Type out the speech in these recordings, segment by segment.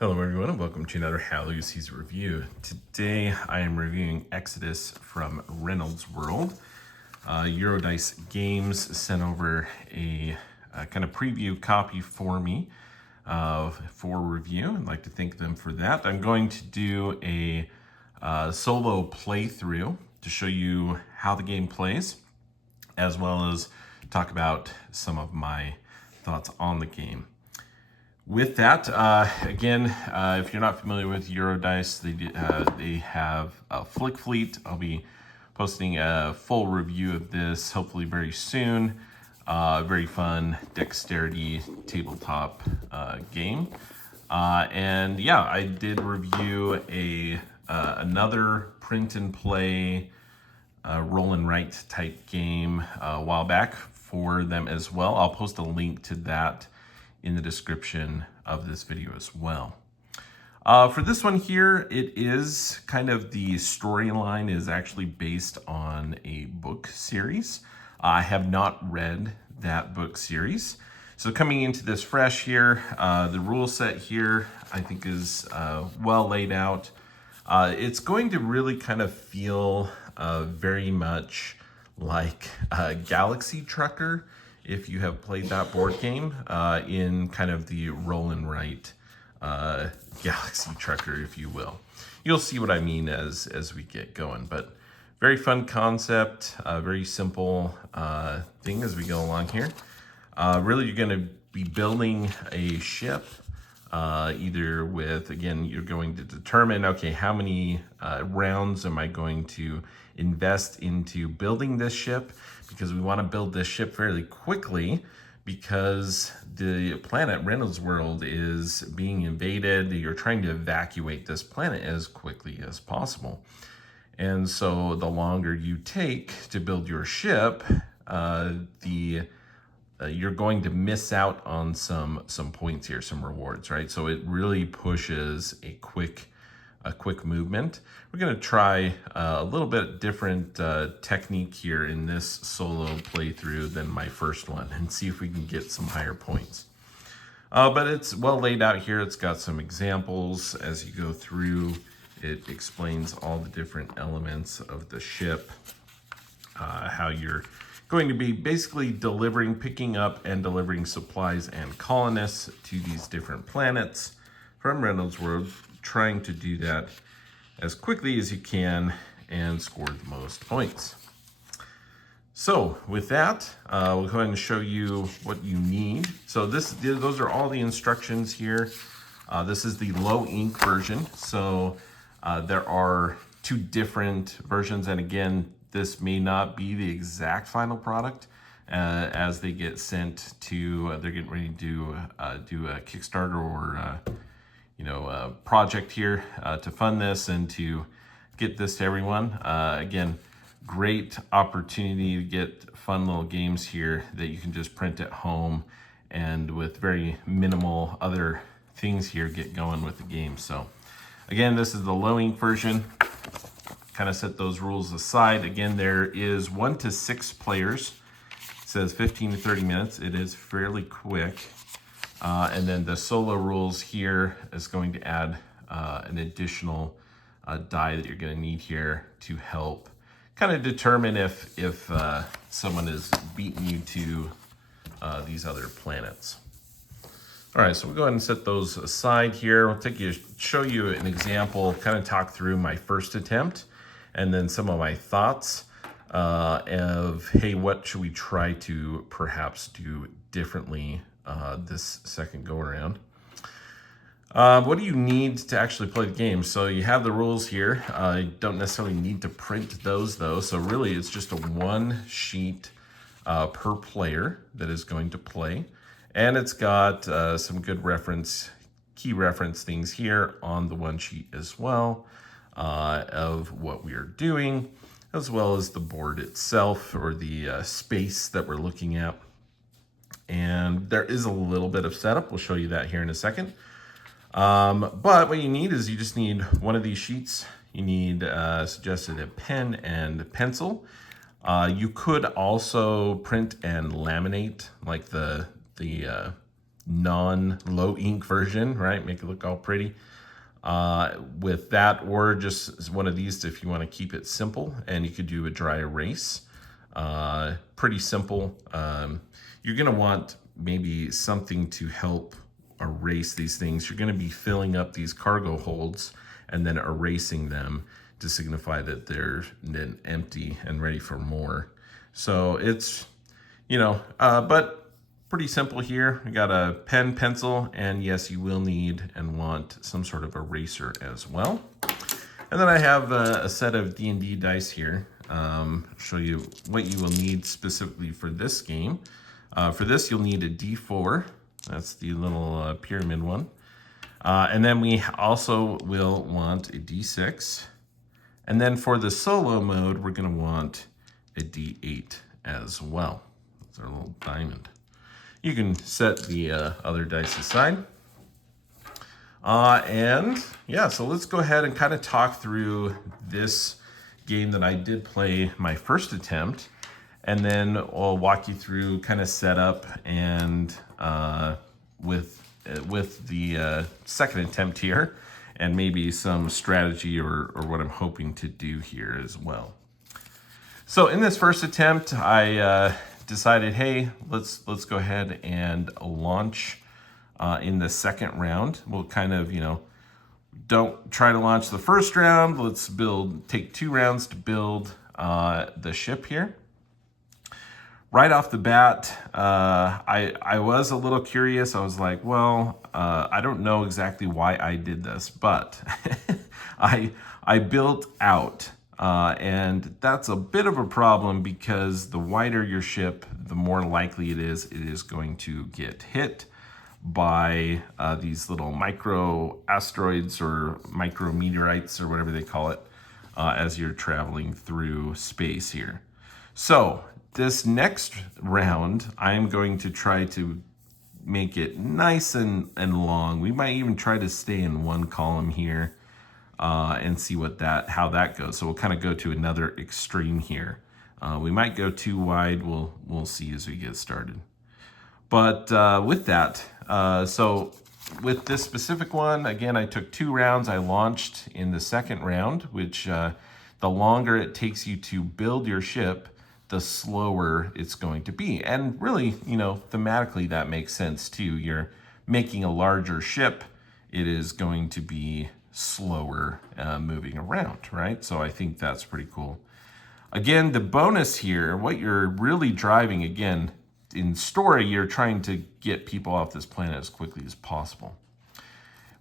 Hello everyone and welcome to another How Lucy's review. Today I am reviewing Exodus from Reynoldsworld. Eurydice Games sent over a kind of preview copy for me for review. I'd like to thank them for that. I'm going to do a solo playthrough to show you how the game plays, as well as talk about some of my thoughts on the game. With that, again, if you're not familiar with Eurydice, they have a Flick Fleet. I'll be posting a full review of this hopefully very soon. Very fun dexterity tabletop game. And yeah, I did review another print and play roll and write type game a while back for them as well. I'll post a link to that in the description of this video as well. For this one here, it is kind of the storyline is actually based on a book series. I have not read that book series. So coming into this fresh here, the rule set here I think is well laid out. It's going to really kind of feel very much like Galaxy Trucker, if you have played that board game, in kind of the roll and write Galaxy Trucker, if you will. You'll see what I mean as we get going, but very fun concept, very simple thing as we go along here. Really, you're going to be building a ship, either with, again, you're going to determine, okay, how many rounds am I going to invest into building this ship, because we want to build this ship fairly quickly because the planet Reynoldsworld is being invaded. You're trying to evacuate this planet as quickly as possible. And so the longer you take to build your ship, you're going to miss out on some points here, some rewards, right? So it really pushes a quick movement. We're going to try a little bit different technique here in this solo playthrough than my first one, and see if we can get some higher points. But it's well laid out here. It's got some examples as you go through. It explains all the different elements of the ship, how you're going to be basically picking up and delivering supplies and colonists to these different planets from Reynoldsworld, trying to do that as quickly as you can and score the most points. So with that, we'll go ahead and show you what you need. So those are all the instructions here. This is the low ink version. So there are two different versions, and again, this may not be the exact final product as they get sent to, they're getting ready to do a Kickstarter or project here to fund this and to get this to everyone. Again, great opportunity to get fun little games here that you can just print at home and with very minimal other things here get going with the game. So again, this is the low ink version. Kind of set those rules aside. Again, there is 1 to 6 players. It says 15 to 30 minutes. It is fairly quick. And then the solo rules here is going to add an additional die that you're going to need here to help kind of determine if someone is beating you to these other planets. All right, so we'll go ahead and set those aside here. We'll show you an example, kind of talk through my first attempt, and then some of my thoughts of, hey, what should we try to perhaps do differently this second go around. What do you need to actually play the game? So you have the rules here. You don't necessarily need to print those though. So really it's just a one sheet per player that is going to play. And it's got some good key reference things here on the one sheet as well of what we are doing, as well as the board itself or the space that we're looking at. And there is a little bit of setup. We'll show you that here in a second. But what you need is you just need one of these sheets. You need suggested a pen and pencil. You could also print and laminate like the non-low ink version, right? Make it look all pretty. With that, or just one of these if you want to keep it simple, and you could do a dry erase. Pretty simple. You're going to want maybe something to help erase these things. You're going to be filling up these cargo holds and then erasing them to signify that they're then empty and ready for more. So it's, but pretty simple here. We got a pen, pencil, and yes, you will need and want some sort of eraser as well. And then I have a set of D&D dice here. Show you what you will need specifically for this game. For this, you'll need a D4. That's the little pyramid one. And then we also will want a D6. And then for the solo mode, we're going to want a D8 as well. That's our little diamond. You can set the other dice aside. And yeah, so let's go ahead and kind of talk through this game that I did play my first attempt. And then I'll walk you through kind of setup and with the second attempt here, and maybe some strategy or what I'm hoping to do here as well. So in this first attempt, I decided, hey, let's go ahead and launch in the second round. We'll kind of, don't try to launch the first round. Let's take 2 rounds to build the ship here. Right off the bat, I was a little curious. I was like, well, I don't know exactly why I did this, but I built out. And that's a bit of a problem because the wider your ship, the more likely it is going to get hit by these little micro asteroids or micro meteorites or whatever they call it as you're traveling through space here. So this next round, I'm going to try to make it nice and long. We might even try to stay in one column here and see how that goes. So we'll kind of go to another extreme here. We might go too wide. We'll see as we get started. But with that, so with this specific one, again, I took 2 rounds. I launched in the second round, which the longer it takes you to build your ship, the slower it's going to be. And really, thematically, that makes sense too. You're making a larger ship. It is going to be slower moving around, right? So I think that's pretty cool. Again, the bonus here, what you're really driving, again, in story, you're trying to get people off this planet as quickly as possible.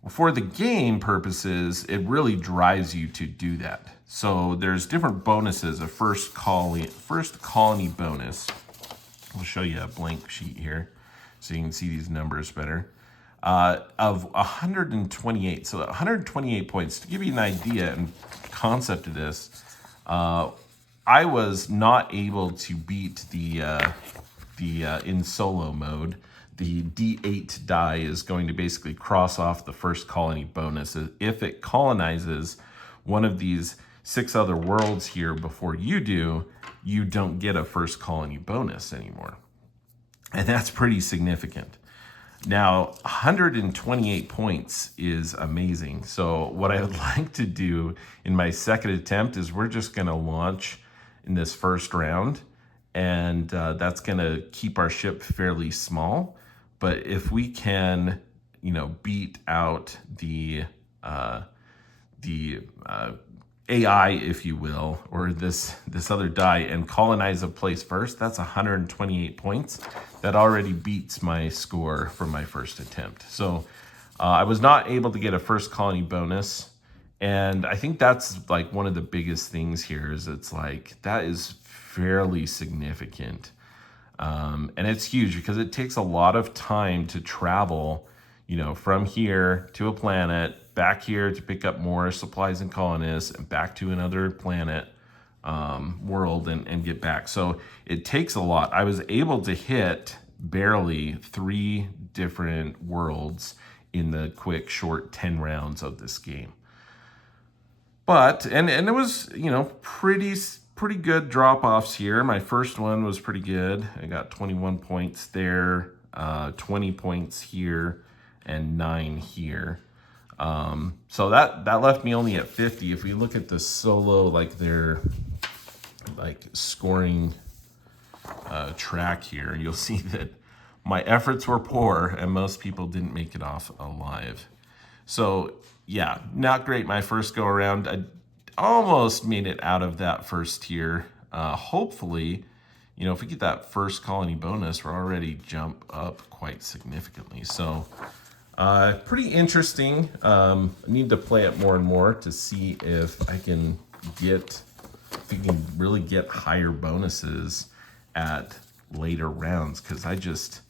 For the game purposes, it really drives you to do that. So there's different bonuses. A first colony bonus. I'll show you a blank sheet here so you can see these numbers better. Of 128. So 128 points. To give you an idea and concept of this, I was not able to beat the in solo mode. The D8 die is going to basically cross off the first colony bonus. If it colonizes one of these 6 other worlds here before you do, you don't get a first colony bonus anymore. And that's pretty significant. Now, 128 points is amazing. So what I would like to do in my second attempt is we're just going to launch in this first round, and that's going to keep our ship fairly small. But if we can, beat out the AI, if you will, or this other die and colonize a place first, that's 128 points. That already beats my score from my first attempt. So I was not able to get a first colony bonus. And I think that's like one of the biggest things here is it's like, that is fairly significant. And it's huge because it takes a lot of time to travel, from here to a planet, back here to pick up more supplies and colonists, and back to another planet, world and get back. So it takes a lot. I was able to hit barely 3 different worlds in the quick, short 10 rounds of this game. But, and it was, pretty good drop-offs here. My first one was pretty good. I got 21 points there. 20 points here and 9 here. So that left me only at 50. If we look at the solo, like their like scoring track here, you'll see that my efforts were poor and most people didn't make it off alive. So yeah, not great my first go around. I almost made it out of that first tier. Hopefully, you know, if we get that first colony bonus, we're already jump up quite significantly. So pretty interesting. I need to play it more and more to see if I can really get higher bonuses at later rounds, because I just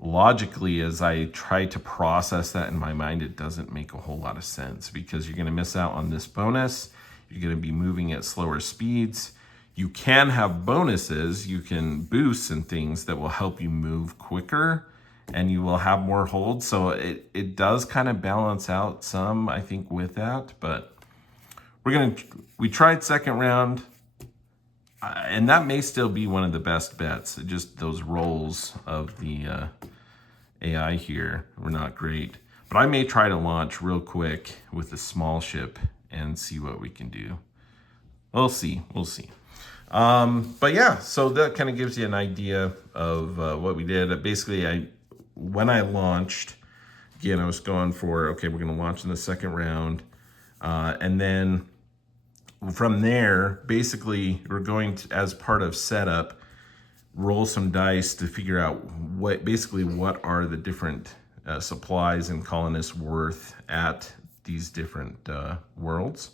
logically, as I try to process that in my mind, it doesn't make a whole lot of sense, because you're going to miss out on this bonus. You're going to be moving at slower speeds. You can have bonuses, you can boosts and things that will help you move quicker, and you will have more holds. So it does kind of balance out some, I think, with that. But we tried second round, and that may still be one of the best bets. Just those rolls of the AI here were not great. But I may try to launch real quick with a small ship and see what we can do. We'll see. But yeah, so that kind of gives you an idea of what we did. Basically, when I launched, again, I was going for, okay, we're going to launch in the second round. And then from there, basically, we're going to, as part of setup, roll some dice to figure out what are the different supplies and colonists worth at these different worlds.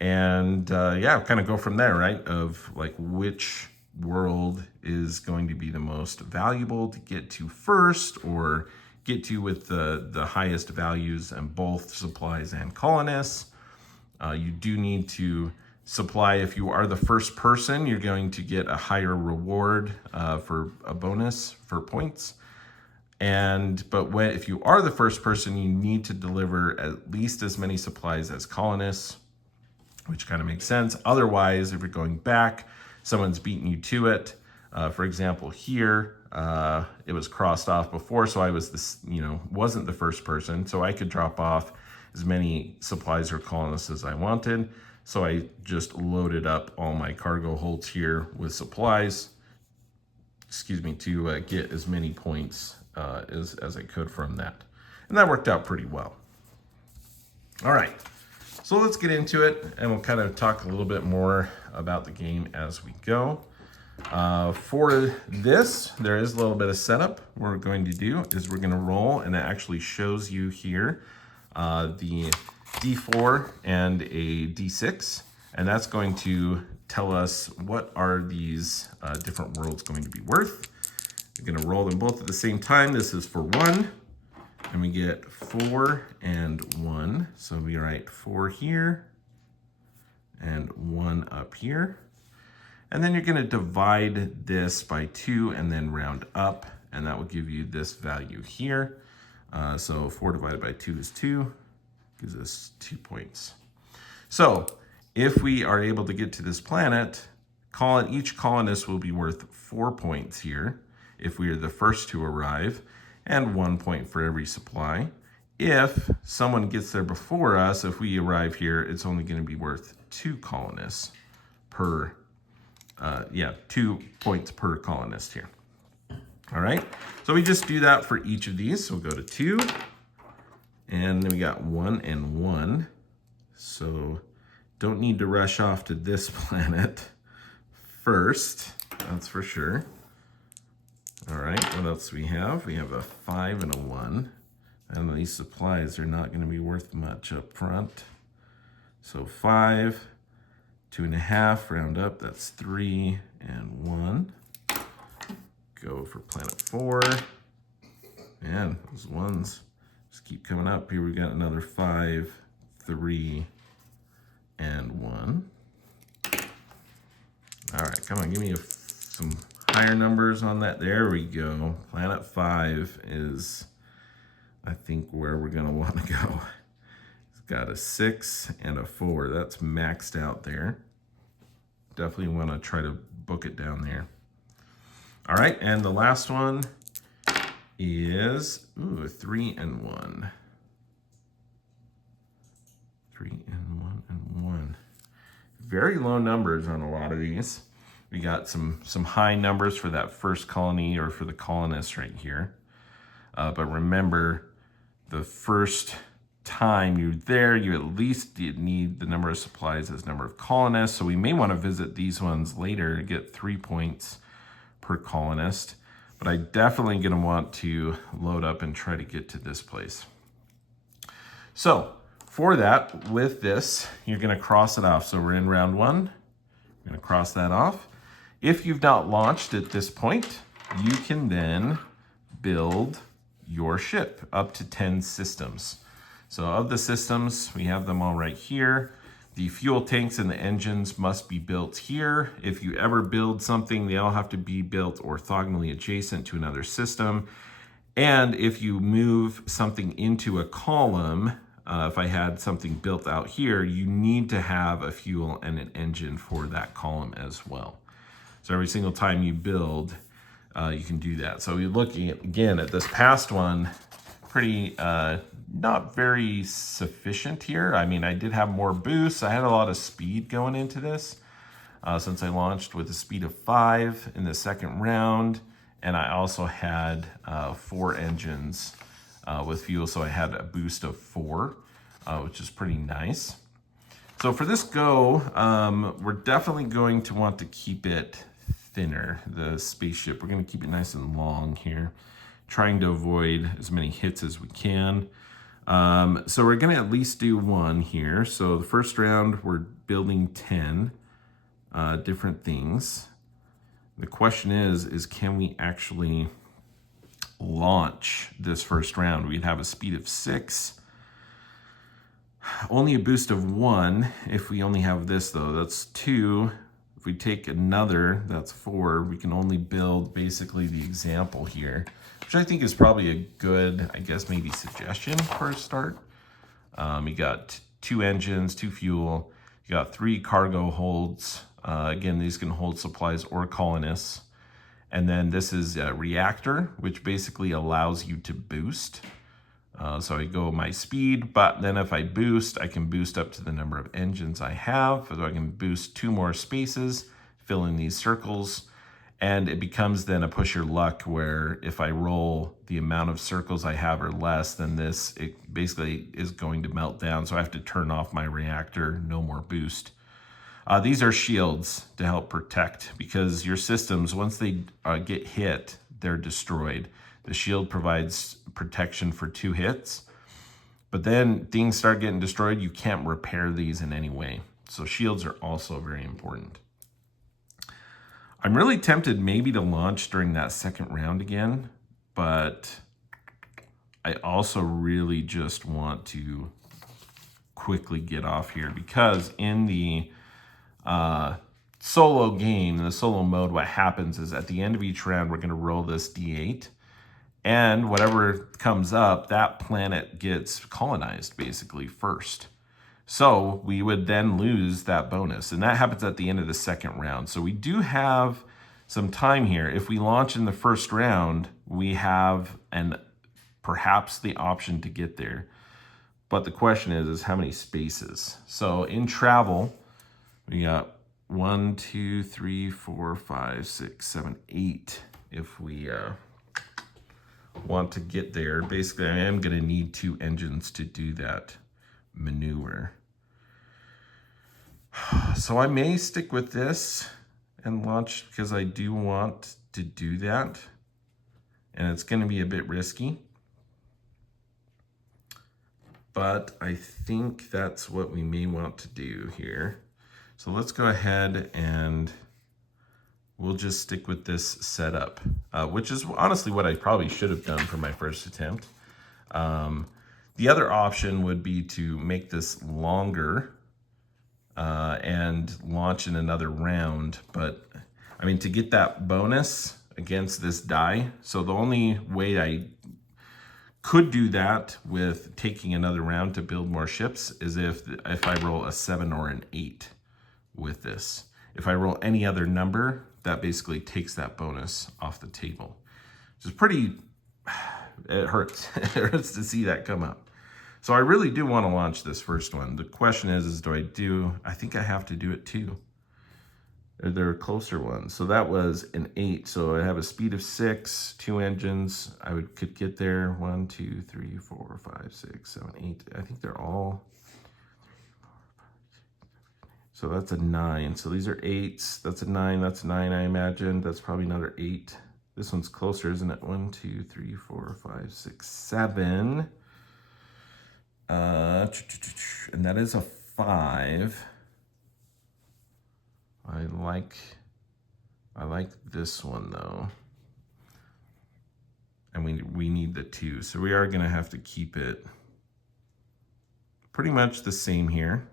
And yeah, kind of go from there, right? Of like which world is going to be the most valuable to get to first, or get to with the highest values in both supplies and colonists. You do need to supply, if you are the first person, you're going to get a higher reward for a bonus for points. But if you are the first person, you need to deliver at least as many supplies as colonists, which kind of makes sense. Otherwise, if you're going back, someone's beating you to it. For example, here, it was crossed off before, so I was wasn't the first person, so I could drop off as many supplies or colonists as I wanted. So I just loaded up all my cargo holds here with supplies, to get as many points as I could from that. And that worked out pretty well. All right. So let's get into it, and we'll kind of talk a little bit more about the game as we go. For this, there is a little bit of setup. What we're going to do is we're going to roll, and it actually shows you here the D4 and a D6, and that's going to tell us what are these different worlds going to be worth. We're going to roll them both at the same time. This is for 1. And we get 4 and 1. So we write 4 here and 1 up here. And then you're going to divide this by 2 and then round up. And that will give you this value here. So 4 divided by 2 is 2. Gives us 2 points. So if we are able to get to this planet, each colonist will be worth 4 points here if we are the first to arrive, and 1 point for every supply. If someone gets there before us, if we arrive here, it's only going to be worth 2 colonists per, 2 points per colonist here. All right, so we just do that for each of these. So we'll go to 2, and then we got 1 and 1. So don't need to rush off to this planet first, that's for sure. All right, what else do we have? We have a 5 and a 1. And these supplies are not going to be worth much up front. So 5, 2.5, round up, that's 3 and 1. Go for planet 4. Man, those ones just keep coming up. Here we got another 5, 3, and 1. All right, come on, give me some higher numbers on that. There we go. Planet 5 is, I think, where we're going to want to go. It's got a 6 and a 4. That's maxed out there. Definitely want to try to book it down there. All right, and the last one is 3 and 1. 3 and 1 and 1. Very low numbers on a lot of these. We got some high numbers for that first colony or for the colonists right here. But remember, the first time you're there, you at least need the number of supplies as number of colonists. So we may want to visit these ones later to get 3 points per colonist. But I definitely going to want to load up and try to get to this place. So for that, with this, you're going to cross it off. So we're in round 1. You're going to cross that off. If you've not launched at this point, you can then build your ship up to 10 systems. So of the systems, we have them all right here. The fuel tanks and the engines must be built here. If you ever build something, they all have to be built orthogonally adjacent to another system. And if you move something into a column, if I had something built out here, you need to have a fuel and an engine for that column as well. So every single time you build, you can do that. So you're looking at, again, at this past one, pretty not very sufficient here. I mean, I did have more boosts. I had a lot of speed going into this since I launched with a speed of 5 in the second round. And I also had 4 engines with fuel. So I had a boost of 4, which is pretty nice. So for this go, we're definitely going to want to keep it thinner, the spaceship. We're going to keep it nice and long here, trying to avoid as many hits as we can. So we're going to at least do 1 here. So the first round, we're building 10 different things. The question is can we actually launch this first round? We'd have a speed of 6. Only a boost of 1 if we only have this, though. That's 2. If we take another, that's 4. We can only build basically the example here, which I think is probably a good, I guess, maybe suggestion for a start. You got 2 engines, 2 fuel. You got 3 cargo holds. Again, these can hold supplies or colonists. And then this is a reactor, which basically allows you to boost. So I go my speed, but then if I boost, I can boost up to the number of engines I have. So I can boost 2 more spaces, fill in these circles. And it becomes then a push your luck where if I roll the amount of circles I have or less, then it basically is going to melt down. So I have to turn off my reactor, no more boost. These are shields to help protect, because your systems, once they get hit, they're destroyed. The shield provides protection for 2 hits, but then things start getting destroyed. You can't repair these in any way. So shields are also very important. I'm really tempted maybe to launch during that second round again, but I also really just want to quickly get off here, because in the solo game, in the solo mode, what happens is at the end of each round, we're going to roll this D8, and whatever comes up, that planet gets colonized basically first. So we would then lose that bonus, and that happens at the end of the second round. So we do have some time here. If we launch in the first round, we have perhaps the option to get there. But the question is how many spaces? So in travel, we got 1, 2, 3, 4, 5, 6, 7, 8. If we want to get there, basically I am going to need 2 engines to do that maneuver. So I may stick with this and launch, because I do want to do that, and it's going to be a bit risky, but I think that's what we may want to do here. So let's go ahead and we'll just stick with this setup, which is honestly what I probably should have done for my first attempt. The other option would be to make this longer and launch in another round. But I mean, to get that bonus against this die, so the only way I could do that with taking another round to build more ships is if I roll a 7 or an 8 with this. If I roll any other number, that basically takes that bonus off the table, which is pretty it hurts. It hurts to see that come up. So I really do want to launch this first one. The question is do I think I have to do it too. They're closer ones. So that was an 8. So I have a speed of 6, 2 engines. Could get there. 1, 2, 3, 4, 5, 6, 7, 8. I think they're all. So that's a 9. So these are 8s. That's a 9. That's a 9, I imagine. That's probably another 8. This one's closer, isn't it? 1, 2, 3, 4, 5, 6, 7. And that is a 5. I like this one though. And we need the 2. So we are gonna have to keep it pretty much the same here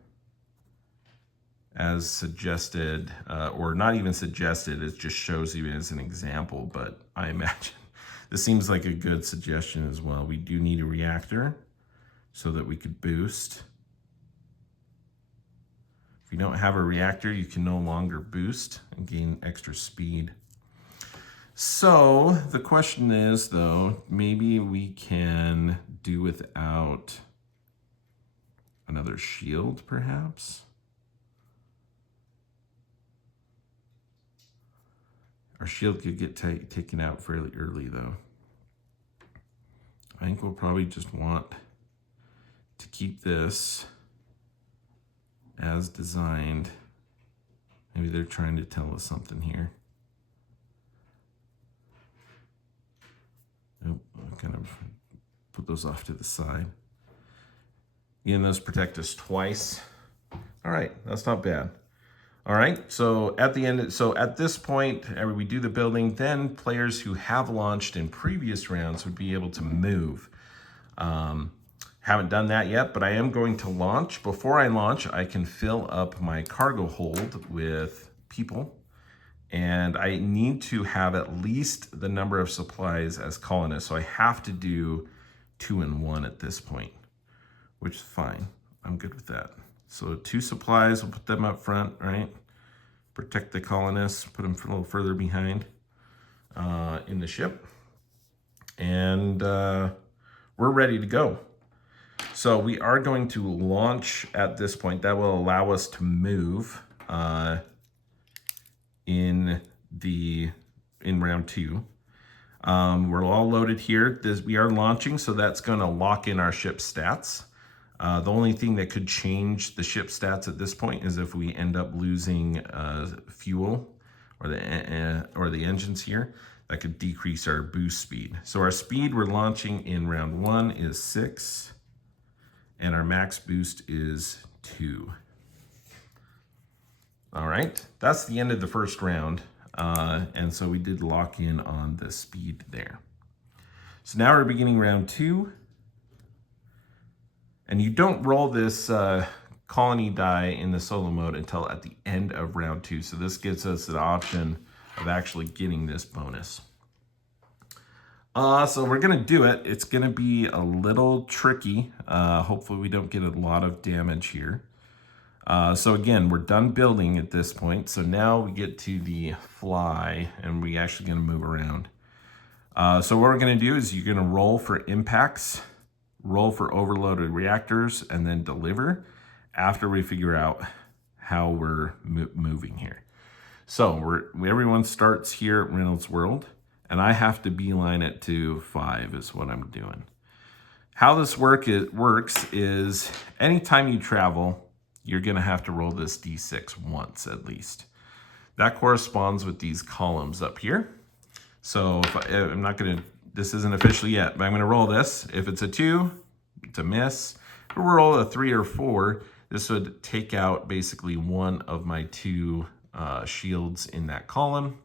as suggested, or not even suggested, it just shows you as an example, but I imagine this seems like a good suggestion as well. We do need a reactor so that we could boost. If you don't have a reactor, you can no longer boost and gain extra speed. So the question is though, maybe we can do without another shield perhaps? Our shield could get taken out fairly early though. I think we'll probably just want to keep this as designed. Maybe they're trying to tell us something here. Nope, I'll kind of put those off to the side. Again, those protect us twice. All right, that's not bad. All right, so at the end, so at this point, we do the building, then players who have launched in previous rounds would be able to move. Haven't done that yet, but I am going to launch. Before I launch, I can fill up my cargo hold with people, and I need to have at least the number of supplies as colonists. So I have to do 2 and 1 at this point, which is fine. I'm good with that. So 2 supplies, we'll put them up front, right? Protect the colonists, put them a little further behind in the ship. And we're ready to go. So we are going to launch at this point. That will allow us to move in round 2. We're all loaded here. We are launching, so that's going to lock in our ship stats. The only thing that could change the ship stats at this point is if we end up losing fuel or the engines here. That could decrease our boost speed. So our speed we're launching in round 1 is 6, and our max boost is 2. All right, that's the end of the first round. And so we did lock in on the speed there. So now we're beginning round 2. And you don't roll this colony die in the solo mode until at the end of round 2. So this gives us an option of actually getting this bonus. So we're gonna do it. It's gonna be a little tricky. Hopefully we don't get a lot of damage here. So again, we're done building at this point. So now we get to the fly, and we're actually gonna move around. So what we're gonna do is you're gonna roll for impacts, roll for overloaded reactors, and then deliver after we figure out how we're moving here. So everyone starts here at Reynoldsworld, and I have to beeline it to 5 is what I'm doing. How this works is anytime you travel, you're gonna have to roll this D6 once at least. That corresponds with these columns up here. So I'm not gonna, this isn't official yet, but I'm gonna roll this. If it's a 2, it's a miss. If we roll a 3 or 4, this would take out basically one of my 2 shields in that column.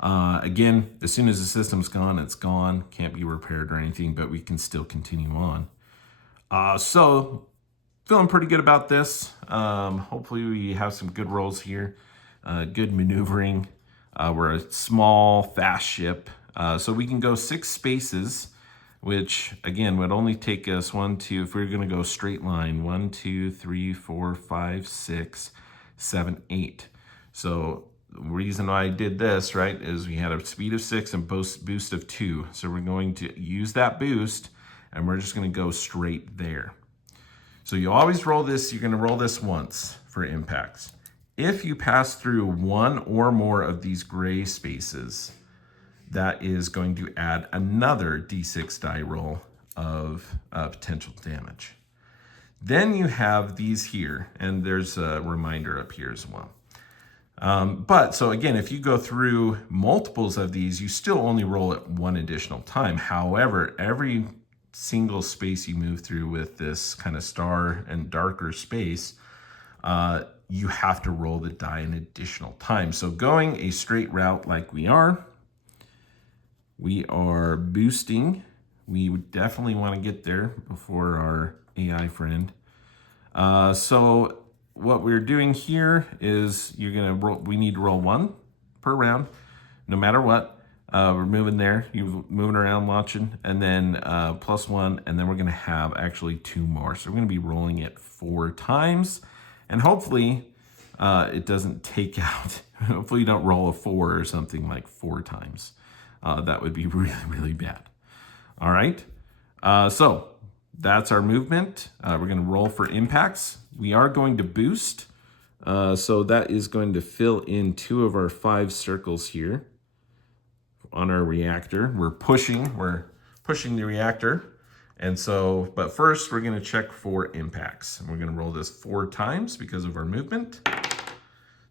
Again, as soon as the system's gone, it's gone. Can't be repaired or anything, but we can still continue on. So feeling pretty good about this. Hopefully we have some good rolls here. Good maneuvering. We're a small, fast ship. So we can go 6 spaces, which again would only take us 1, 2, if we were going to go straight line, 1, 2, 3, 4, 5, 6, 7, 8. So reason why I did this, right, is we had a speed of 6 and boost of 2. So we're going to use that boost, and we're just going to go straight there. So you always roll this. You're going to roll this once for impacts. If you pass through one or more of these gray spaces, that is going to add another d6 die roll of potential damage. Then you have these here, and there's a reminder up here as well. But so again, if you go through multiples of these, you still only roll it one additional time. However, every single space you move through with this kind of star and darker space, you have to roll the die an additional time. So going a straight route like we are boosting. We would definitely want to get there before our AI friend. So what we're doing here is we need to roll 1 per round, no matter what. We're moving there, you're moving around watching, and then +1, and then we're gonna have actually 2 more. So we're gonna be rolling it 4 times, and hopefully it doesn't take out, hopefully you don't roll a 4 or something like 4 times. That would be really, really bad. All right, so that's our movement. We're gonna roll for impacts. We are going to boost. So that is going to fill in 2 of our 5 circles here on our reactor. We're pushing the reactor. And so, but first we're gonna check for impacts. And we're gonna roll this 4 times because of our movement.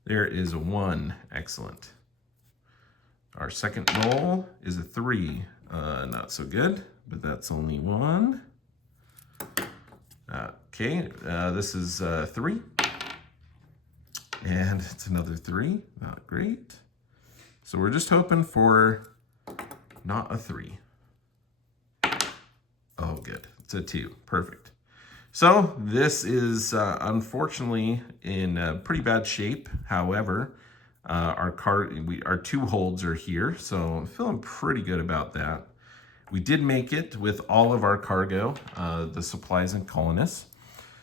There is a 1, excellent. Our second roll is a 3, not so good, but that's only 1. Okay, this is 3. And it's another 3, not great. So we're just hoping for not a 3. Oh, good, it's a 2, perfect. So this is unfortunately in pretty bad shape. However, our 2 holds are here, so I'm feeling pretty good about that. We did make it with all of our cargo, the supplies and colonists.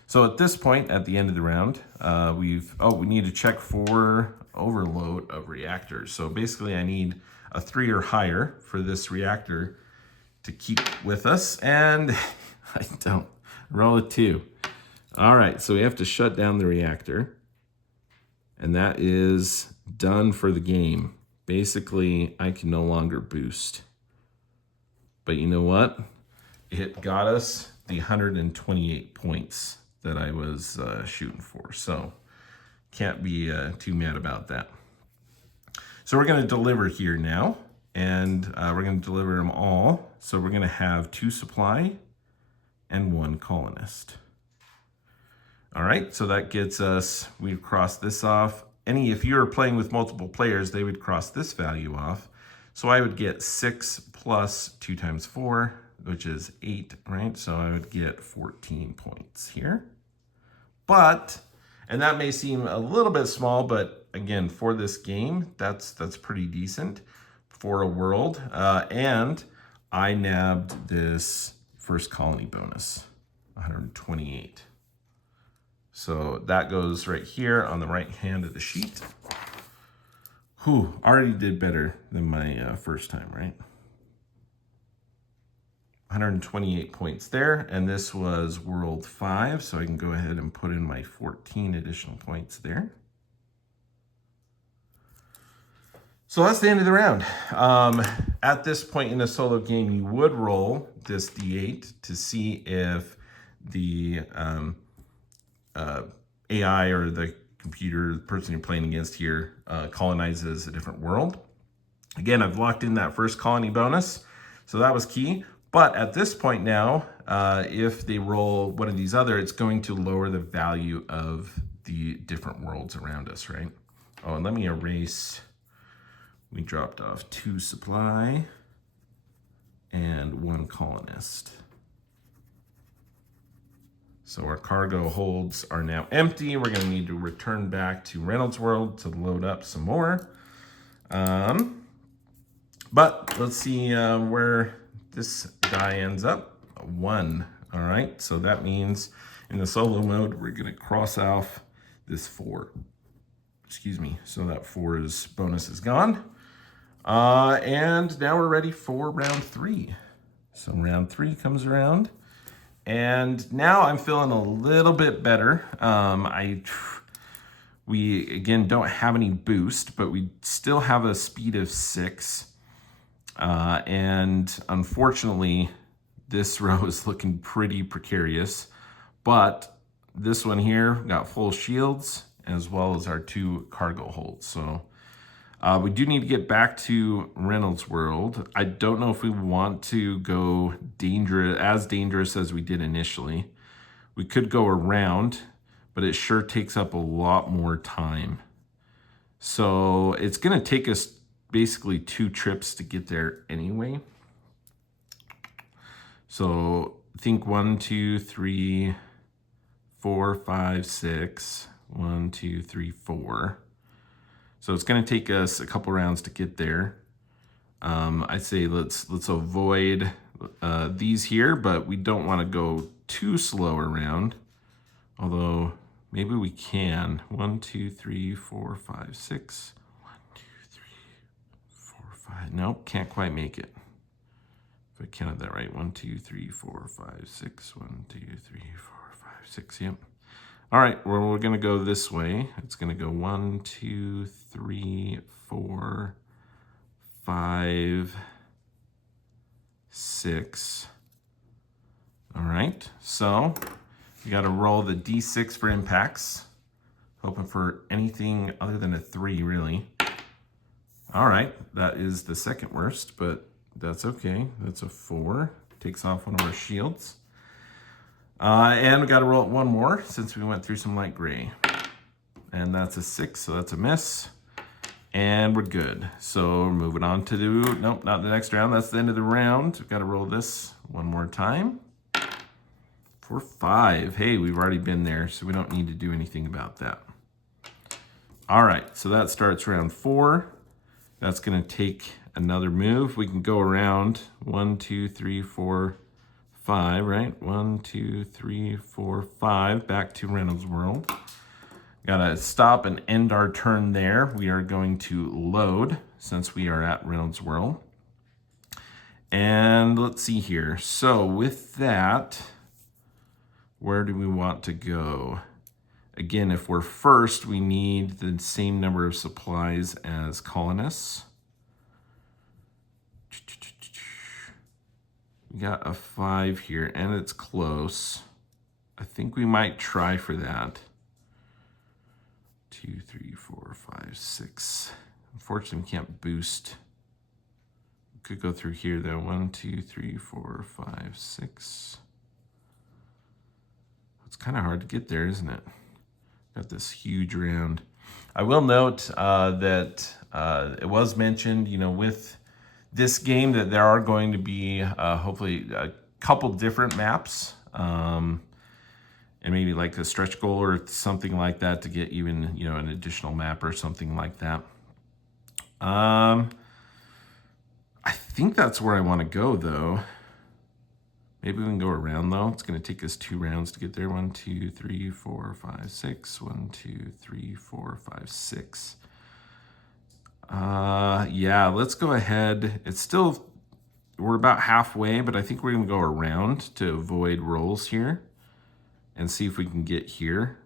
So at this point, at the end of the round, we need to check for overload of reactors. So basically I need a 3 or higher for this reactor to keep with us, and I don't. Roll a 2. All right, so we have to shut down the reactor, and that is done for the game. Basically, I can no longer boost. But you know what? It got us the 128 points that I was shooting for. So can't be too mad about that. So we're going to deliver here now, and we're going to deliver them all. So we're going to have 2 supply and 1 colonist. All right, so that gets us, we've crossed this off. If you're playing with multiple players, they would cross this value off. So I would get 6 plus 2 times 4, which is 8, right? So I would get 14 points here. But, and that may seem a little bit small, but again, for this game, that's pretty decent for a world. And I nabbed this first colony bonus, 128. So that goes right here on the right hand of the sheet. Whew, already did better than my first time, right? 128 points there, and this was World 5, so I can go ahead and put in my 14 additional points there. So that's the end of the round. At this point in a solo game, you would roll this D8 to see if the AI or the computer, the person you're playing against here, colonizes a different world. Again, I've locked in that first colony bonus, so that was key. But at this point now, if they roll one of these other, it's going to lower the value of the different worlds around us, right? Oh, and let me erase. We dropped off 2 supply and 1 colonist. So our cargo holds are now empty. We're gonna need to return back to Reynoldsworld to load up some more. But let's see where this die ends up. 1, all right? So that means in the solo mode, we're gonna cross off this 4. excuse me. So that 4's bonus is gone. And now we're ready for round 3. So round 3 comes around. And now I'm feeling a little bit better. We, again, don't have any boost, but we still have a speed of 6. And unfortunately, this row is looking pretty precarious. But this one here got full shields, as well as our 2 cargo holds. So we do need to get back to Reynoldsworld. I don't know if we want to go as dangerous as we did initially. We could go around, but it sure takes up a lot more time. So it's going to take us basically 2 trips to get there anyway. So think 1, 2, 3, 4, 5, 6. 1, 2, 3, 4. So it's going to take us a couple rounds to get there. I'd say let's avoid these here, but we don't want to go too slow around. Although maybe we can. 1, 2, 3, 4, 5, 6. 1, 2, 3, 4, 5. Nope, can't quite make it. If I counted that right. 1, 2, 3, 4, 5, 6. 1, 2, 3, 4, 5, 6. Yep. All right, well, we're going to go this way. It's going to go 1, 2, 3, 4, 5, 6. All right, so you got to roll the D6 for impacts. Hoping for anything other than a 3, really. All right, that is the second worst, but that's okay. That's a 4. Takes off one of our shields. And we got to roll it 1 more since we went through some light gray. And that's a 6, so that's a miss. And we're good. So we're moving on to nope, not the next round. That's the end of the round. We've got to roll this 1 more time. For 5. Hey, we've already been there, so we don't need to do anything about that. All right, so that starts round 4. That's going to take another move. We can go around 1, 2, 3, 4, 5, right? 1, 2, 3, 4, 5, back to Reynoldsworld. Gotta stop and end our turn there. We are going to load since we are at Reynoldsworld. And let's see here. So with that, where do we want to go? Again, if we're first, we need the same number of supplies as colonists. We got a 5 here, and it's close. I think we might try for that. 2, 3, 4, 5, 6. Unfortunately, we can't boost. We could go through here, though. 1, 2, 3, 4, 5, 6. It's kind of hard to get there, isn't it? Got this huge round. I will note that it was mentioned, with this game that there are going to be hopefully a couple different maps, and maybe like a stretch goal or something like that to get even an additional map or something like that. I think that's where I want to go, though. Maybe we can go around, though. It's going to take us 2 rounds to get there. 1, 2, 3, 4, 5, 6. 1, 2, 3, 4, 5, 6. Yeah, let's go ahead. We're about halfway, but I think we're going to go around to avoid rolls here and see if we can get here.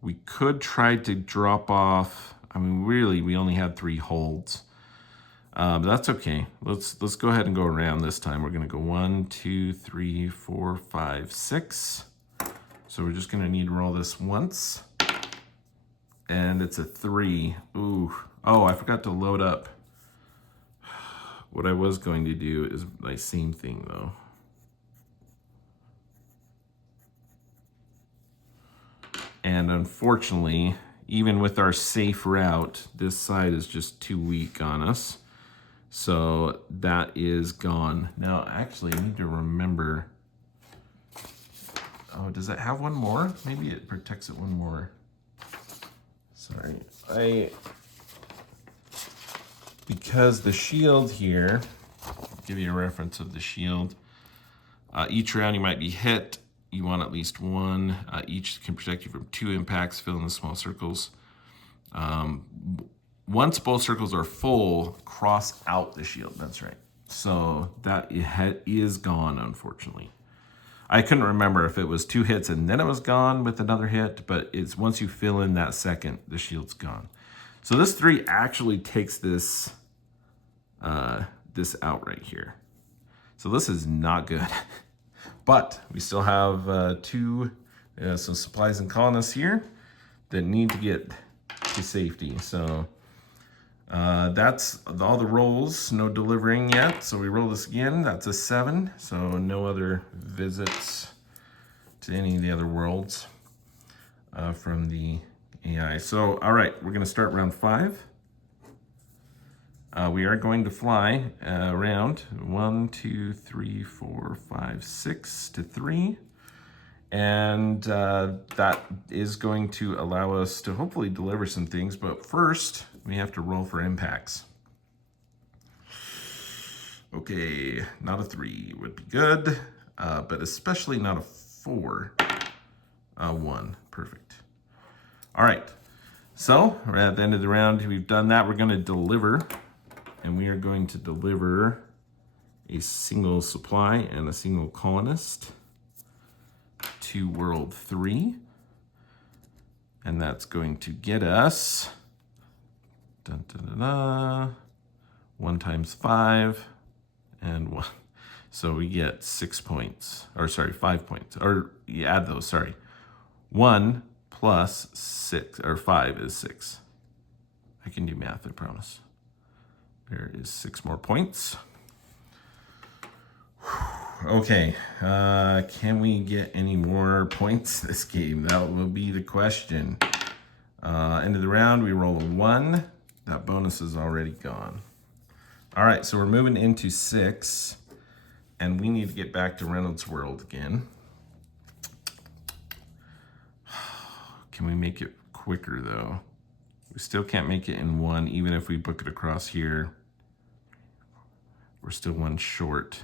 We could try to drop off. I mean, really, we only had 3 holds. But that's okay. Let's go ahead and go around this time. We're going to go 1, 2, 3, 4, 5, 6. So we're just going to need to roll this once. And it's a 3. Ooh. Oh, I forgot to load up. What I was going to do is my same thing, though. And unfortunately, even with our safe route, this side is just too weak on us. So that is gone. Now, actually, I need to remember. Oh, does it have 1 more? Maybe it protects it 1 more. Sorry. Because the shield here, I'll give you a reference of the shield. Each round you might be hit. you want at least one. Each can protect you from 2 impacts. Fill in the small circles. Once both circles are full, cross out the shield. That's right. So that is gone, unfortunately. I couldn't remember if it was 2 hits and then it was gone with another hit, but it's once you fill in that second, the shield's gone. So this 3 actually takes this this out right here. So this is not good. But we still have 2 some supplies and colonists here that need to get to safety. So that's all the rolls, no delivering yet. So we roll this again, that's a 7. So no other visits to any of the other worlds from the AI. So, all right, we're gonna start round 5. We are going to fly around 1, 2, 3, 4, 5, 6 to 3. And that is going to allow us to hopefully deliver some things. But first, we have to roll for impacts. Okay, not a 3 would be good, but especially not a 4. 1, perfect. All right, so we're at the end of the round. We've done that. We're going to deliver, and we are going to deliver a single supply and a single colonist to world 3. And that's going to get us 1 times 5 and 1. So we get 6 points, or sorry, 5 points, or you add those, sorry. 1 plus 6, or 5 is 6. I can do math, I promise. There is 6 more points. Okay, can we get any more points this game? That will be the question. End of the round, we roll a 1. That bonus is already gone. All right, so we're moving into 6, and we need to get back to Reynoldsworld again. Can we make it quicker, though? We still can't make it in 1, even if we book it across here. We're still 1 short.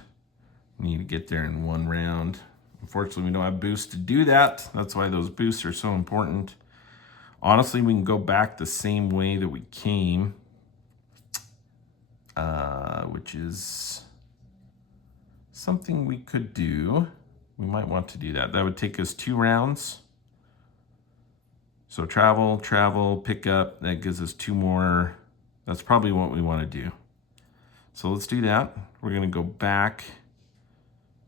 We need to get there in 1 round. Unfortunately, we don't have boosts to do that. That's why those boosts are so important. Honestly, we can go back the same way that we came, which is something we could do. We might want to do that. That would take us 2 rounds. So travel, travel, pick up. That gives us 2 more. That's probably what we want to do. So let's do that. We're going to go back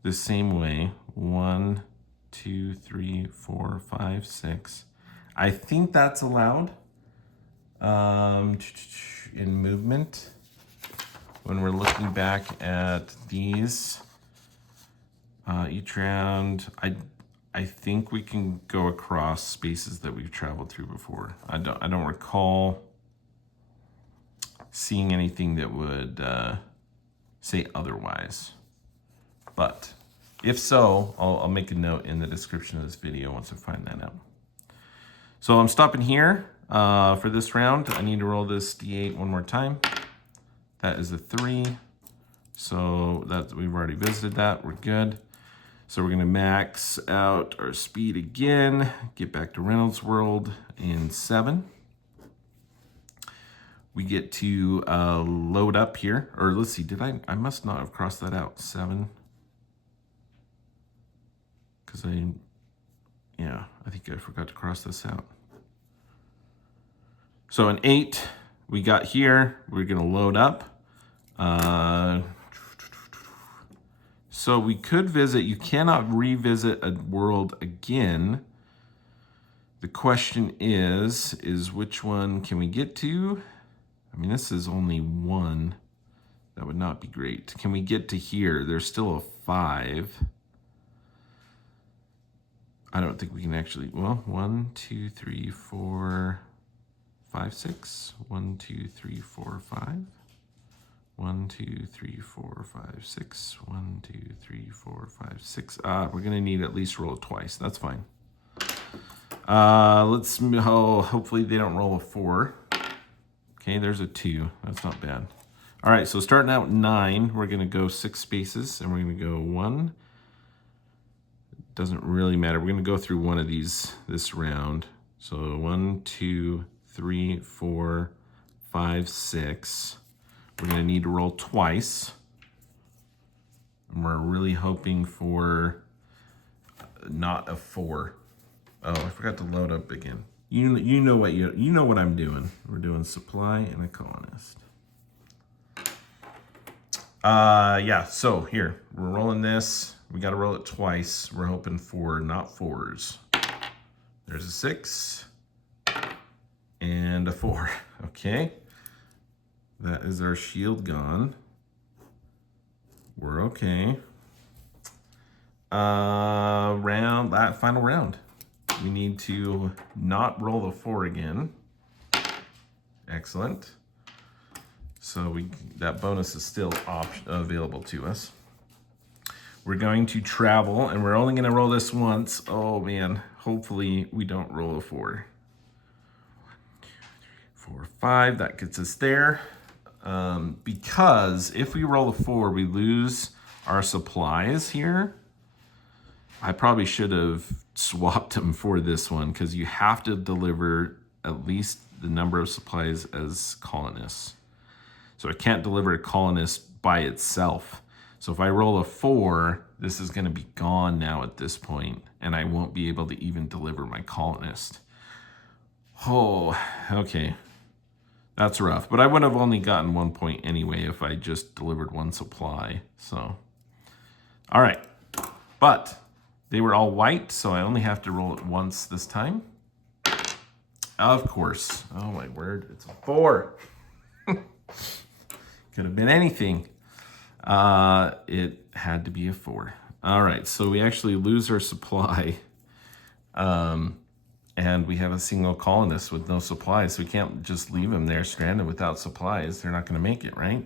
the same way. 1, 2, 3, 4, 5, 6. I think that's allowed in movement. When we're looking back at these, each round, I think we can go across spaces that we've traveled through before. I don't recall seeing anything that would say otherwise. But if so, I'll make a note in the description of this video once I find that out. So I'm stopping here for this round. I need to roll this D8 one more time. That is a 3. So we've already visited that. We're good. So we're going to max out our speed again. Get back to Reynoldsworld in 7. We get to load up here. Or let's see, I must not have crossed that out. 7. Because I think I forgot to cross this out. So an 8 we got here. We're going to load up. So we could visit. You cannot revisit a world again. The question is which one can we get to? I mean, this is only 1. That would not be great. Can we get to here? There's still a 5. I don't think we can actually, well, 1, 2, 3, 4, 5, 6. 1, 2, 3, 4, 5. 1, 2, 3, 4, 5, 6. 1, 2, 3, 4, 5, 6. We're gonna need at least roll it twice. That's fine. Hopefully they don't roll a 4. Okay, there's a 2. That's not bad. All right, so starting out 9, we're gonna go 6 spaces, and we're gonna go 1, doesn't really matter. We're gonna go through one of these this round. So 1, 2, 3, 4, 5, 6. We're gonna need to roll twice. And we're really hoping for not a 4. Oh, I forgot to load up again. You know what I'm doing. We're doing supply and a colonist. Yeah, so here, we're rolling this. We got to roll it twice. We're hoping for not 4s. There's a 6 and a 4. Okay. That is our shield gone. We're okay. Final round. We need to not roll the 4 again. Excellent. So that bonus is still available to us. We're going to travel, and we're only going to roll this once. Oh man, hopefully we don't roll a 4. 4, 5, that gets us there. Because if we roll a 4, we lose our supplies here. I probably should have swapped them for this one, because you have to deliver at least the number of supplies as colonists. So I can't deliver a colonist by itself. So if I roll a 4, this is going to be gone now at this point, and I won't be able to even deliver my colonist. Oh, okay. That's rough. But I would have only gotten 1 point anyway if I just delivered 1 supply. So, all right. But they were all white, so I only have to roll it once this time. Of course. Oh my word, it's a 4. Could have been anything. It had to be a 4. All right, so we actually lose our supply. And we have a single colonist with no supplies, so we can't just leave them there stranded without supplies. They're not going to make it, right?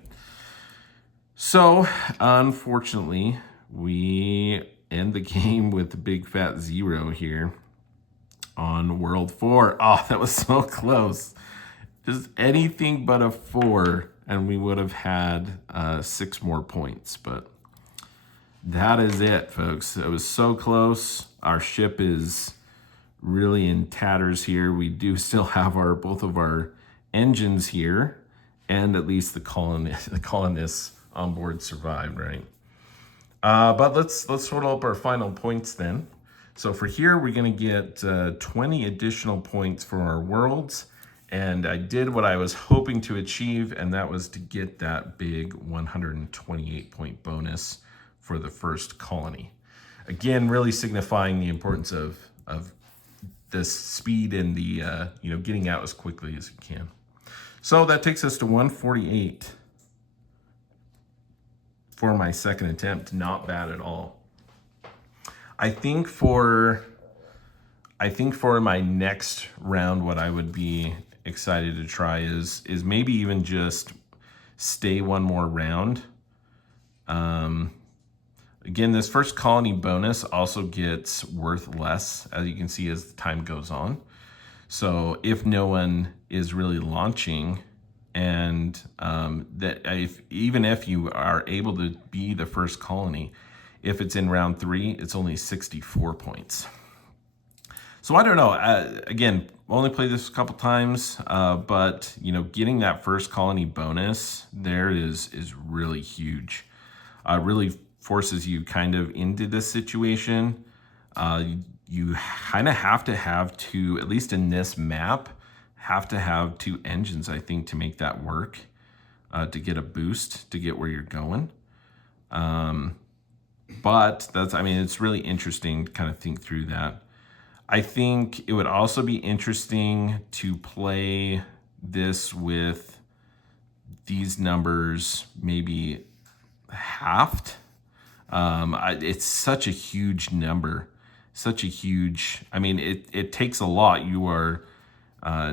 So, unfortunately, we end the game with a big fat 0 here on World 4. Oh, that was so close. Just anything but a 4, and we would have had 6 more points. But that is it, folks. It was so close. Our ship is really in tatters here. We do still have both of our engines here, and at least the colonists on board survived, right? But let's total up our final points then. So for here, we're going to get 20 additional points for our worlds, and I did what I was hoping to achieve, and that was to get that big 128 point bonus for the first colony. Again, really signifying the importance of this speed and the getting out as quickly as you can. So that takes us to 148 for my second attempt. Not bad at all. I think for my next round, what I would be excited to try is maybe even just stay one more round. Again, this first colony bonus also gets worth less, as you can see, as the time goes on. So if no one is really launching, and even if you are able to be the first colony, if it's in round 3, it's only 64 points. So I don't know. Again, only played this a couple times, but getting that first colony bonus there is really huge. Really forces you kind of into this situation. You kind of have to have 2, at least in this map, have to have 2 engines, I think, to make that work, to get a boost, to get where you're going. But it's really interesting to kind of think through that. I think it would also be interesting to play this with these numbers maybe halved. It's such a huge number, it takes a lot. You are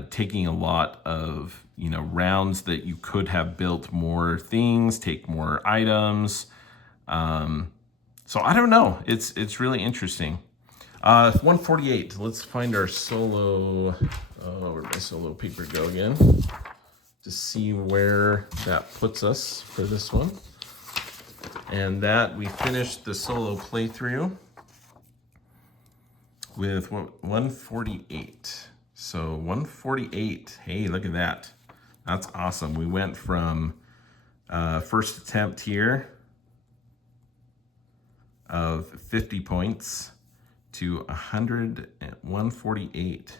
taking a lot of, rounds that you could have built more things, take more items. So I don't know. It's really interesting. 148. Let's find our solo. Where'd my solo paper go again? To see where that puts us for this one. And that we finished the solo playthrough. with what, 148. So 148, hey, look at that. That's awesome. We went from first attempt here of 50 points to 148.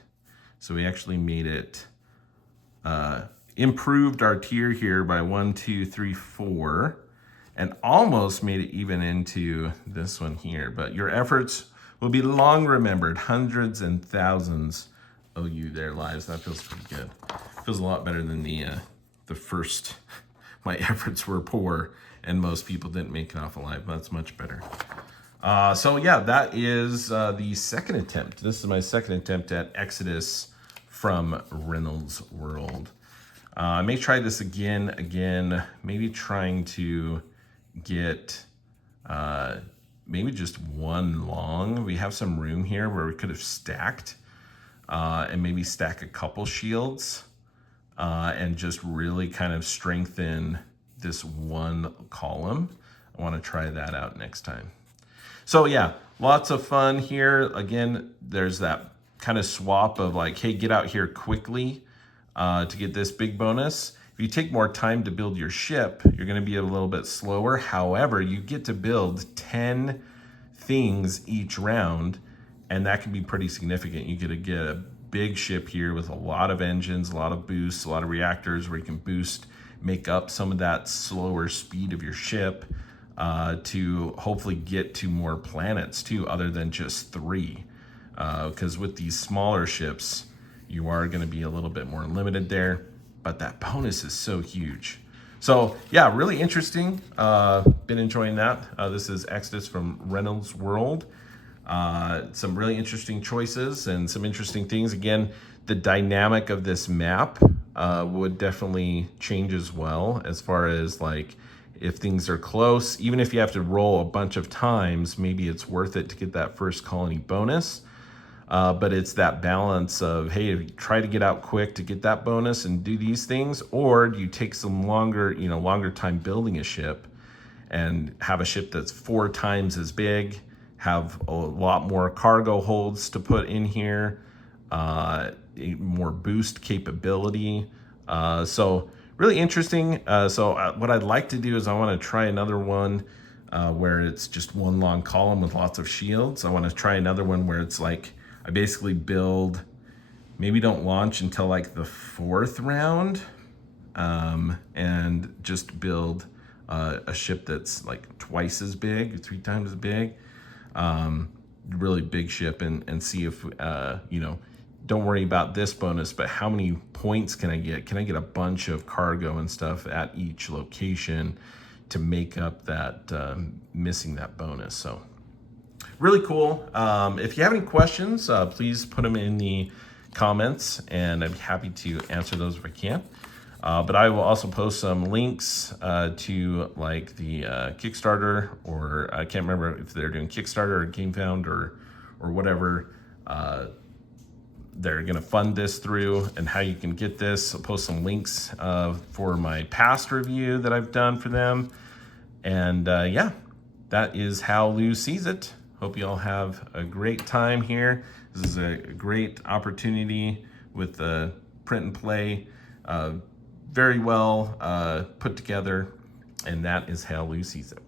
So we actually made it, improved our tier here by 1, 2, 3, 4, and almost made it even into this one here. But your efforts will be long remembered. Hundreds and thousands owe you their lives. That feels pretty good. Feels a lot better than the first. My efforts were poor and most people didn't make it off alive. That's much better. So yeah, that is the second attempt. This is my second attempt at Exodus from Reynoldsworld. I may try this again, maybe trying to get maybe just one long. We have some room here where we could have stacked and maybe stack a couple shields and just really kind of strengthen this one column. I want to try that out next time. So yeah, lots of fun here. Again, there's that kind of swap of like, hey, get out here quickly to get this big bonus. If you take more time to build your ship, you're going to be a little bit slower. However, you get to build 10 things each round, and that can be pretty significant. You get to get a big ship here with a lot of engines, a lot of boosts, a lot of reactors where you can boost, make up some of that slower speed of your ship to hopefully get to more planets too, other than just 3. Because with these smaller ships, you are going to be a little bit more limited there, but that bonus is so huge. So yeah, really interesting. Been enjoying that. This is Exodus from Reynoldsworld. Some really interesting choices and some interesting things. Again, the dynamic of this map would definitely change as well, as far as like if things are close, even if you have to roll a bunch of times, maybe it's worth it to get that first colony bonus. But it's that balance of, hey, if you try to get out quick to get that bonus and do these things, or do you take some longer time building a ship and have a ship that's 4 times as big, have a lot more cargo holds to put in here, more boost capability. So really interesting. So what I'd like to do is I want to try another one where it's just one long column with lots of shields. I want to try another one where it's like, I basically build, maybe don't launch until like the 4th round, and just build a ship that's like twice as big, 3 times as big, really big ship, and see if, don't worry about this bonus, but how many points can I get? Can I get a bunch of cargo and stuff at each location to make up that, missing that bonus? So really cool. If you have any questions, please put them in the comments and I'd be happy to answer those if I can. But I will also post some links to like the Kickstarter, or I can't remember if they're doing Kickstarter or Gamefound or whatever they're going to fund this through, and how you can get this. I'll post some links for my past review that I've done for them. And yeah, that is how Lou sees it. Hope you all have a great time here. This is a great opportunity with the print and play, very well put together, and that is how Lou sees it.